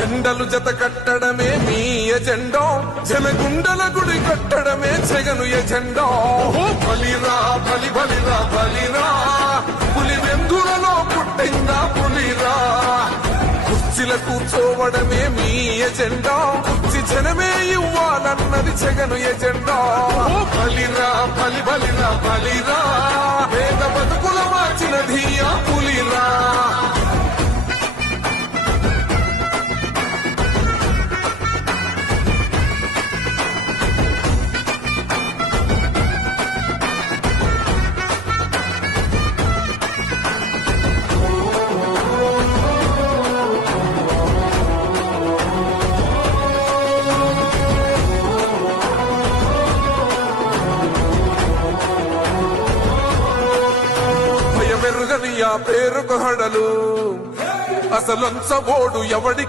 జెండలు జత కట్టడమే మీ ఎజెండా, జనగుండల గుడి కట్టడమే జగను ఎజెండా. బలిరా బలి బలిరా బలిరా, పులి వెందులలో పుట్టిందా పులిరా. కుర్చీల కూర్చోవడమే మీ ఎజెండా, కుర్చీ జనమే ఇవ్వాలన్నది జగను ఎజెండా. బలిరా బలి బలిరా బలిరా, పేద బతుకుల మార్చినది ఆ పులిరా. మెరుగని ఆ పేరుకు హడలు, అసలంచబోడు ఎవడి